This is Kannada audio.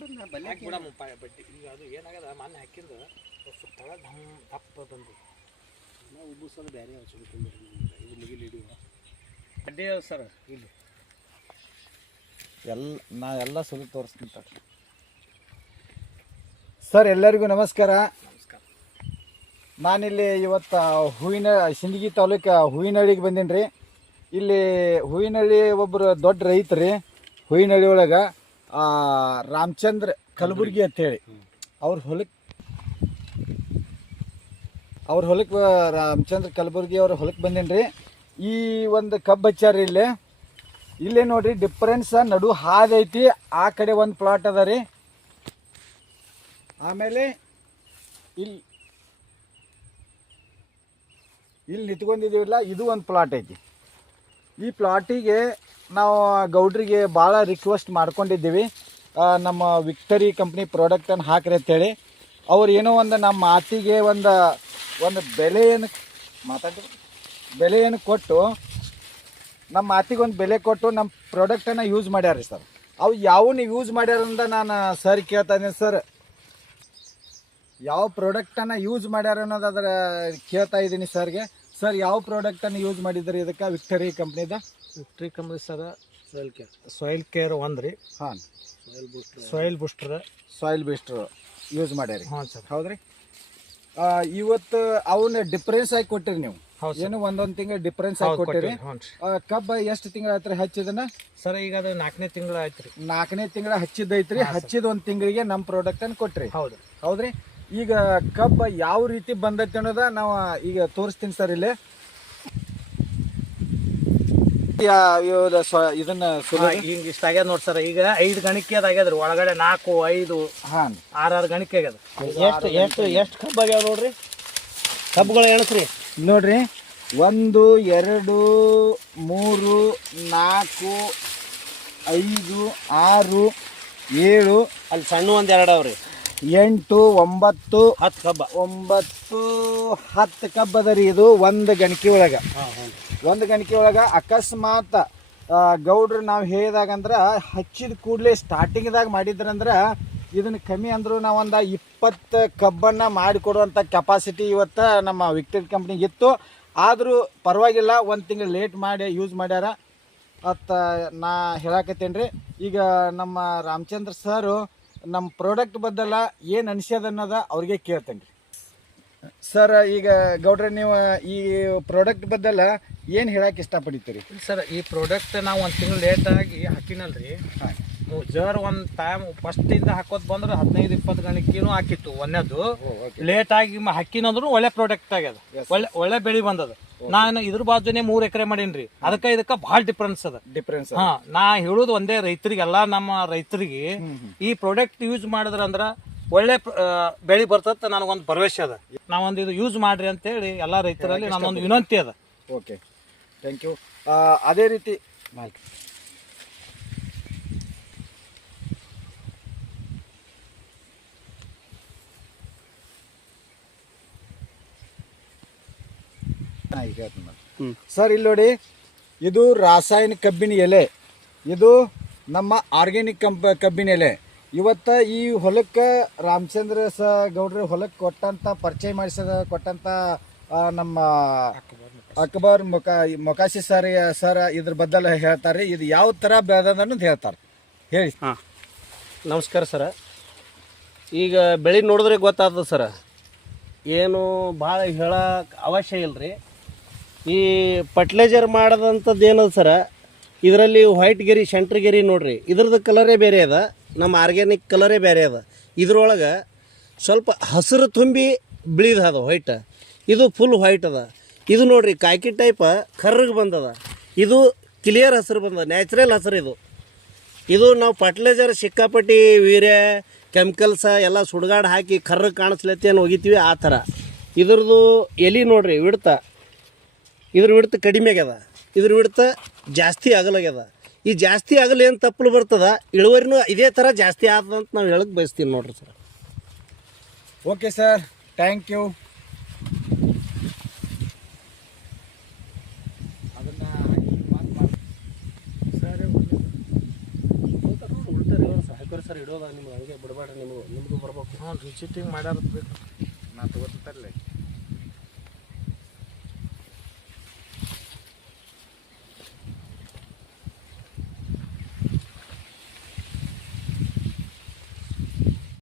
ಹಾಕಿ ಬಿಡ ಬಡ್ಡಿ ಈಗ ಅದು ಏನಾಗದ ಮೊನ್ನೆ ಹಾಕಿಂದ ತಳ ದಪ್ಪ ತಂದು ನಾವು ಉಬ್ಬಿಸೋದು ಬೇರೆ ಸುಳ್ಕೊಂಡ್ರಿ ಇದು ಮುಗಿಲಿ ಹಿಡಿಯುವ ಬಡ್ಡಿ ಸರ್ ಇಲ್ಲಿ ಎಲ್ಲ ಸುಲಿ ತೋರಿಸ್ತೀನಿ ಸರ್. ಎಲ್ಲರಿಗೂ ನಮಸ್ಕಾರ. ನಾನಿಲ್ಲಿ ಇವತ್ತು ಸಿಂದಗಿ ತಾಲೂಕು ಹೂವಿನಹಳ್ಳಿಗೆ ಬಂದೀನಿ ರೀ. ಇಲ್ಲಿ ಹೂವಿನಹಳ್ಳಿ ಒಬ್ಬರು ದೊಡ್ಡ ರೈತರಿ. ಹೂವಿನಹಳ್ಳಿ ಒಳಗೆ ರಾಮಚಂದ್ರ ಕಲಬುರ್ಗಿ ಅಂತೇಳಿ ಅವ್ರ ಹೊಲಕ್ಕೆ ರಾಮಚಂದ್ರ ಕಲಬುರ್ಗಿ ಅವ್ರ ಹೊಲಕ್ಕೆ ಬಂದೀನಿ ರೀ. ಈ ಒಂದು ಕಬ್ಬು ಹಚ್ಚಾರ ಇಲ್ಲೇ ನೋಡ್ರಿ ಡಿಫ್ರೆನ್ಸ್ ನಡು ಹಾದಿ ಐತಿ. ಆ ಕಡೆ ಒಂದು ಪ್ಲಾಟ್ ಅದ ರೀ. ಆಮೇಲೆ ಇಲ್ಲಿ ನಿಂತ್ಕೊಂಡಿದ್ದೀವಿಲ್ಲ, ಇದು ಒಂದು ಪ್ಲಾಟ್ ಐತಿ. ಈ ಪ್ಲಾಟಿಗೆ ನಾವು ಗೌಡ್ರಿಗೆ ಭಾಳ ರಿಕ್ವೆಸ್ಟ್ ಮಾಡ್ಕೊಂಡಿದ್ದೀವಿ, ನಮ್ಮ ವಿಕ್ಟರಿ ಕಂಪ್ನಿ ಪ್ರಾಡಕ್ಟನ್ನು ಹಾಕ್ರಿ ಅಂತೇಳಿ. ಅವ್ರು ಏನೋ ಒಂದು ನಮ್ಮ ಮಾತಿಗೆ ಒಂದು ಬೆಲೆಯನ್ನು ಕೊಟ್ಟು ನಮ್ಮ ಮಾತಿಗೆ ಒಂದು ಬೆಲೆ ಕೊಟ್ಟು ನಮ್ಮ ಪ್ರಾಡಕ್ಟನ್ನು ಯೂಸ್ ಮಾಡ್ಯಾರ ಸರ್. ಅವು ಯಾವನ್ನ ಯೂಸ್ ಮಾಡ್ಯಾರಂದ ನಾನು ಸರ್ ಕೇಳ್ತಾ ಇದ್ದೀನಿ ಸರ್. ಯಾವ ಪ್ರಾಡಕ್ಟನ್ನು ಯೂಸ್ ಮಾಡ್ಯಾರ ಅನ್ನೋದು ಅದರ ಕೇಳ್ತಾ ಇದ್ದೀನಿ ಸರ್ಗೆ. ಸರ್ ಯಾವ ಪ್ರಾಡಕ್ಟನ್ನು ಯೂಸ್ ಮಾಡಿದ್ರಿ ಇದಕ್ಕೆ? ವಿಕ್ಟರಿ ಕಂಪ್ನಿದ ಸರ್ ಸಾಯಿಲ್ ಕೇರ್ ಒಂದು ರೀ. ಹಾಂ, ಸಾಯಿಲ್ ಬೂಸ್ಟರ್ ಯೂಸ್ ಮಾಡ್ಯಾರಿ. ಹಾಂ ಸರ್, ಹೌದ್ರಿ. ಇವತ್ತು ಅವನ್ನ ಡಿಫ್ರೆನ್ಸ್ ಆಗಿ ಕೊಟ್ಟಿರಿ ನೀವು, ಏನು ಒಂದೊಂದು ತಿಂಗಳು ಡಿಫ್ರೆನ್ಸ್ ಆಗಿ ಕೊಟ್ಟಿರಿ. ಕಬ್ಬ ಎಷ್ಟು ತಿಂಗಳ ಆಯ್ತು ಹಚ್ಚಿದನ ಸರ್? ಈಗ ಅದು 4ನೇ ತಿಂಗಳು ಆಯ್ತು ರೀ. 4ನೇ ತಿಂಗಳ ಹಚ್ಚಿದ್ದೈತ್ರಿ. ಹಚ್ಚಿದ ಒಂದು ತಿಂಗಳಿಗೆ ನಮ್ಮ ಪ್ರಾಡಕ್ಟನ್ನು ಕೊಟ್ರಿ. ಹೌದ್ರಿ. ಈಗ ಕಬ್ಬ ಯಾವ ರೀತಿ ಬಂದೈತಿ ಅನ್ನೋದ ನಾವು ಈಗ ತೋರಿಸ್ತೀನಿ ಸರ್. ಇಲ್ಲಿ ಇದನ್ನ ಹಿಂಗ ಇಷ್ಟ ಆಗ್ಯದ ನೋಡಿ ಸರ್. ಈಗ 5 ಗಣಿಕೆ ಆಗ್ಯದ್ರಿ. ಒಳಗಡೆ 4, 5, 6 ಗಣಿಕೆ ಆಗ್ಯದ. ಎಷ್ಟು ಕಬ್ಬು ಆಗ್ಯಾವ ನೋಡ್ರಿ. ಕಬ್ಬುಗಳು ಎಣಸ್ರಿ ನೋಡ್ರಿ. 1, 2, 3, 4, 5, 6, 7 ಅಲ್ಲಿ ಸಣ್ಣ 1, 2 ಅವ್ರಿ. 8, 9, 10 ಕಬ್ಬ. 9, 10 ಕಬ್ಬ ಅದ ರೀ. ಇದು ಒಂದು ಗಣಿಕೆ ಒಳಗೆ. ಒಂದು ಗಣಿಕೆ ಒಳಗೆ ಅಕಸ್ಮಾತ್ ಗೌಡ್ರು ನಾವು ಹೇಳಿದಾಗಂದ್ರೆ ಹಚ್ಚಿದ ಕೂಡಲೇ ಸ್ಟಾರ್ಟಿಂಗ್ದಾಗ ಮಾಡಿದ್ರಂದ್ರೆ ಇದನ್ನ ಕಮ್ಮಿ ಅಂದರೂ ನಾವು ಒಂದು 20 ಕಬ್ಬನ್ನು ಮಾಡಿಕೊಡುವಂಥ ಕೆಪಾಸಿಟಿ ಇವತ್ತು ನಮ್ಮ ವಿಕ್ಟರಿ ಕಂಪ್ನಿಗೆ ಇತ್ತು. ಆದರೂ ಪರವಾಗಿಲ್ಲ, ಒಂದು ತಿಂಗಳು ಲೇಟ್ ಮಾಡಿ ಯೂಸ್ ಮಾಡ್ಯಾರ ಅಂತ ನಾ ಹೇಳಕತ್ತೇನೆ ರೀ. ಈಗ ನಮ್ಮ ರಾಮಚಂದ್ರ ಸರು ನಮ್ಮ ಪ್ರಾಡಕ್ಟ್ ಬದ್ದಲ್ಲ ಏನು ಅನಿಸ್ಯದ ಅನ್ನೋದ ಅವ್ರಿಗೆ ಕೇಳ್ತೇನೆ ರೀ. ಸರ್ ಈಗ ಗೌಡ್ರೆ ನೀವು ಈ ಪ್ರಾಡಕ್ಟ್ ಬದ್ದಲ್ಲ ಏನು ಹೇಳಕ್ಕೆ ಇಷ್ಟಪಡ್ತೀರಿ? ಸರ್ ಈ ಪ್ರಾಡಕ್ಟ್ ನಾವು 1 ತಿಂಗಳು ಲೇಟಾಗಿ ಹಾಕಿನಲ್ರಿ. ಜರ್ ಒಂದು ಟೈಮ್ ಫಸ್ಟಿಂದ ಹಾಕೋದು ಬಂದ್ರೆ 15-20 ಗಣಿಕೆನೂ ಹಾಕಿತ್ತು. ಒಂದೇದು ಲೇಟಾಗಿ ಹಾಕಿನಂದ್ರು ಒಳ್ಳೆ ಪ್ರಾಡಕ್ಟ್ ಆಗ್ಯದ. ಒಳ್ಳೆ ಬೆಳೆ ಬಂದದ. ನಾನು ಇದ್ರ ಬಾಜುನೇ 3 ಎಕರೆ ಮಾಡೀನಿ. ಇದಕ್ಕೆ ಭಾಳ ಡಿಫ್ರೆನ್ಸ್ ಅದ. ನಾ ಹೇಳುದು ಒಂದೇ, ರೈತರಿಗೆಲ್ಲ ನಮ್ಮ ರೈತರಿಗೆ ಈ ಪ್ರಾಡಕ್ಟ್ ಯೂಸ್ ಮಾಡಿದ್ರ ಅಂದ್ರ ಒಳ್ಳೆ ಬೆಳೆ ಬರ್ತದ. ನನಗೊಂದು ಭರವಸೆ ಅದ. ನಾವೊಂದು ಇದು ಯೂಸ್ ಮಾಡ್ರಿ ಅಂತ ಹೇಳಿ ಎಲ್ಲ ರೈತರಲ್ಲಿ ನನ್ನೊಂದು ವಿನಂತಿ ಅದ. Okay, thank you. ಅದೇ ರೀತಿ ಸರ್ ಇಲ್ಲಿ ನೋಡಿ, ಇದು ರಾಸಾಯನಿಕ ಕಬ್ಬಿನ ಎಲೆ, ಇದು ನಮ್ಮ ಆರ್ಗ್ಯಾನಿಕ್ ಕಬ್ಬಿನ ಎಲೆ. ಇವತ್ತು ಈ ಹೊಲಕ್ಕೆ ರಾಮಚಂದ್ರ ಗೌಡ್ರ ಹೊಲಕ್ಕೆ ಪರಿಚಯ ಕೊಟ್ಟಂಥ ನಮ್ಮ ಅಕ್ಬರ್ ಮೊಕಾಸಿ ಸರ್ ಇದ್ರ ಬದಲು ಹೇಳ್ತಾರೆ. ಇದು ಯಾವ ಥರ ಬೆಳೆದ ಅನ್ನೋದು ಹೇಳ್ತಾರೆ. ಹೇಳಿ. ಹಾಂ, ನಮಸ್ಕಾರ ಸರ. ಈಗ ಬೆಳೆ ನೋಡಿದ್ರೆ ಗೊತ್ತಾಗ್ತದೆ ಸರ, ಏನು ಭಾಳ ಹೇಳಕ್ಕೆ ಅವಶ್ಯ ಇಲ್ರಿ. ಈ ಫರ್ಟಿಲೈಸರ್ ಮಾಡೋದಂಥದ್ದು ಏನದ ಸರ, ಇದರಲ್ಲಿ ವೈಟ್ ಗೆರಿ, ಸೆಂಟ್ರ್ ಗೆರಿ ನೋಡ್ರಿ, ಇದ್ರದ್ದು ಕಲರೇ ಬೇರೆ ಅದ, ನಮ್ಮ ಆರ್ಗ್ಯಾನಿಕ್ ಕಲರೇ ಬೇರೆ ಅದ. ಇದ್ರೊಳಗೆ ಸ್ವಲ್ಪ ಹಸಿರು ತುಂಬಿ ಬಿಳಿದ ಅದ ವೈಟ್, ಇದು ಫುಲ್ ವೈಟ್ ಅದ. ಇದು ನೋಡ್ರಿ ಕಾಕಿ ಟೈಪ್ ಕರ್ರಗೆ ಬಂದದ. ಇದು ಕ್ಲಿಯರ್ ಹಸಿರು ಬಂದದ, ನ್ಯಾಚುರಲ್ ಹಸಿರು. ಇದು ನಾವು ಫರ್ಟಿಲೈಸರ್ ಸಿಕ್ಕಾಪಟ್ಟಿ ವೀರ್ಯ ಕೆಮಿಕಲ್ಸ ಎಲ್ಲ ಸುಡ್ಗಾಡು ಹಾಕಿ ಕರ್ರಗೆ ಕಾಣಿಸ್ಲತ್ತಿ ಏನು ಹೋಗಿತೀವಿ ಆ ಥರ. ಇದ್ರದ್ದು ಎಲೆ ನೋಡ್ರಿ ಇದ್ರ ವಿಡ್ತ ಕಡಿಮೆ ಆಗ್ಯದ, ಇದ್ರ ವಿಡ್ತ ಜಾಸ್ತಿ ಆಗಲಾಗ್ಯದ. ಈ ಜಾಸ್ತಿ ಆಗಲಿ ಏನು ತಪ್ಪಲು ಬರ್ತದ, ಇಳುವರಿನೂ ಇದೇ ಥರ ಜಾಸ್ತಿ ಆಗ್ತದ ಅಂತ ನಾವು ಹೇಳಕ್ಕೆ ಬಯಸ್ತೀವಿ ನೋಡ್ರಿ sir. Okay sir, thank you. ಅದನ್ನು ಸರ್ ಸರ್ ಇಡೋದ ನಿಮ್ಗೆ ಹಂಗೆ ಬಿಡಬೇಡ್ರಿ ನಿಮಗೂ ಬರ್ಬೇಕು. ಹ್ಞೂ ವಿಸಿಟಿಂಗ್ ಮಾಡ್ಯಾರ ಬೇಕು ನಾ ತಗೋತಾರಲ್ಲ